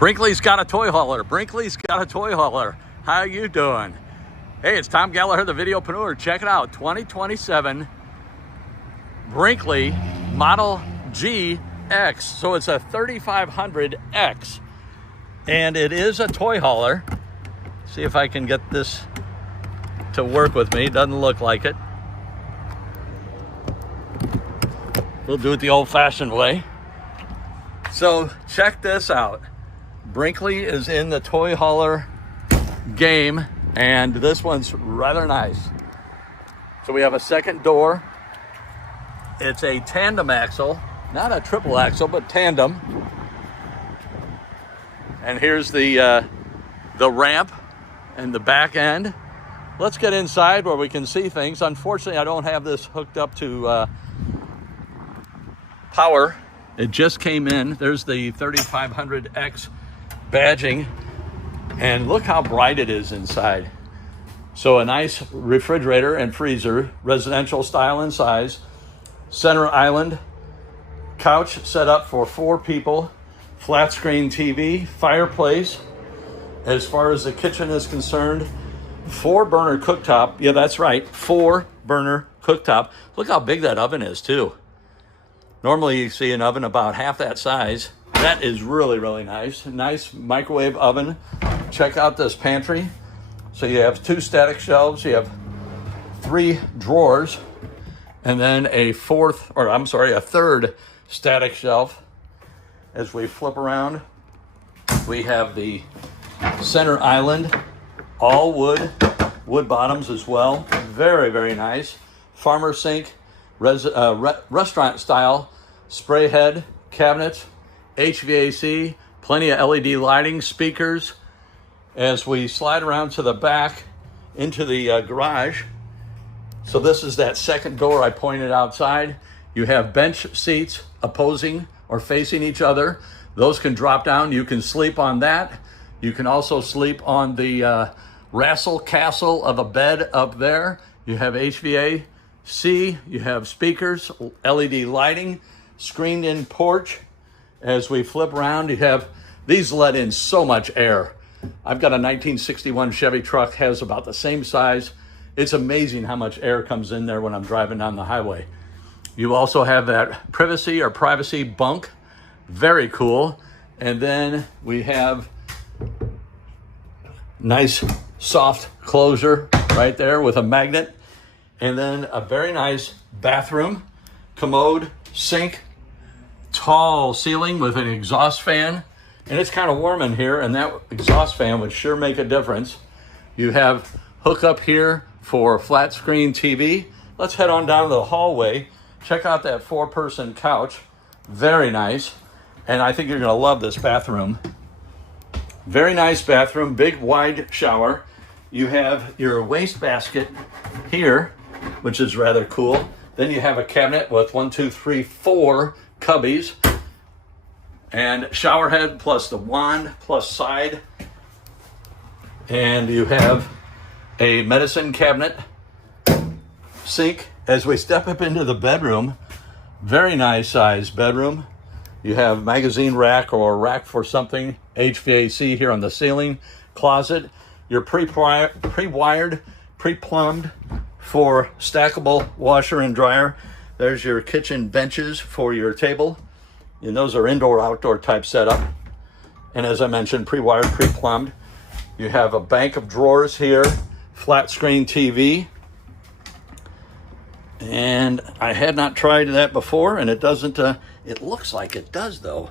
Brinkley's got a toy hauler. Brinkley's got a toy hauler. How you doing? Hey, it's Tom Gallagher, the videopreneur. Check it out, 2027 Brinkley Model GX. So it's a 3500X, and it is a toy hauler. See if I can get this to work with me. Doesn't look like it. We'll do it the old-fashioned way. So check this out. Brinkley is in the toy hauler game, and this one's rather nice. So we have a second door. It's a tandem axle, not a triple axle, but tandem. And here's the ramp and the back end. Let's get inside where we can see things. Unfortunately, I don't have this hooked up to power. It just came in. There's the 3500X badging, and look how bright it is inside. So a nice refrigerator and freezer, residential style and size, center island, couch set up for 4 people, flat screen TV, fireplace. As far as the kitchen is concerned, 4-burner cooktop. Yeah, that's right, 4-burner cooktop. Look how big that oven is too. Normally you see an oven about half that size. That is really, really nice. Nice microwave oven. Check out this pantry. So you have 2 static shelves, you have 3 drawers, and then a third static shelf. As we flip around, we have the center island, all wood bottoms as well. Very, very nice. Farmer sink, restaurant style, spray head, cabinets, HVAC, plenty of LED lighting, speakers. As we slide around to the back into the garage, so this is that second door I pointed outside. You have bench seats opposing or facing each other. Those can drop down. You can sleep on that. You can also sleep on the wrestle castle of a bed up there. You have HVAC, you have speakers, LED lighting, screened in porch. As we flip around, you have, these let in so much air. I've got a 1961 Chevy truck, has about the same size. It's amazing how much air comes in there when I'm driving down the highway. You also have that privacy bunk. Very cool. And then we have nice soft closure right there with a magnet. And then a very nice bathroom, commode, sink, tall ceiling with an exhaust fan. And it's kind of warm in here, and that exhaust fan would sure make a difference. You have hookup here for flat screen TV. Let's head on down to the hallway. Check out that 4-person couch. Very nice. And I think you're gonna love this bathroom. Very nice bathroom, big wide shower. You have your wastebasket here, which is rather cool. Then you have a cabinet with 4 cubbies, and shower head plus the wand plus side. And you have a medicine cabinet, sink. As we step up into the bedroom, very nice size bedroom. You have magazine rack or rack for something, HVAC here on the ceiling, closet. You're pre-wired, pre-plumbed for stackable washer and dryer. There's your kitchen benches for your table. And those are indoor-outdoor type setup. And as I mentioned, pre-wired, pre-plumbed. You have a bank of drawers here, flat screen TV. And I had not tried that before, and it doesn't, it looks like it does though.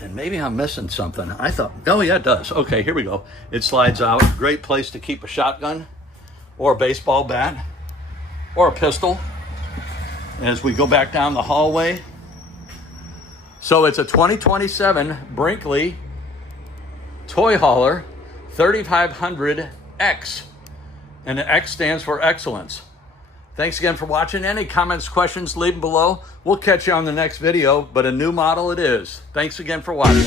And maybe I'm missing something. I thought, oh yeah, it does. Okay, here we go. It slides out. Great place to keep a shotgun or a baseball bat or a pistol. As we go back down the hallway. So it's a 2027 Brinkley toy hauler 3500X, and the X stands for excellence. Thanks again for watching. Any comments, questions, leave them below. We'll catch you on the next video, but a new model it is. Thanks again for watching.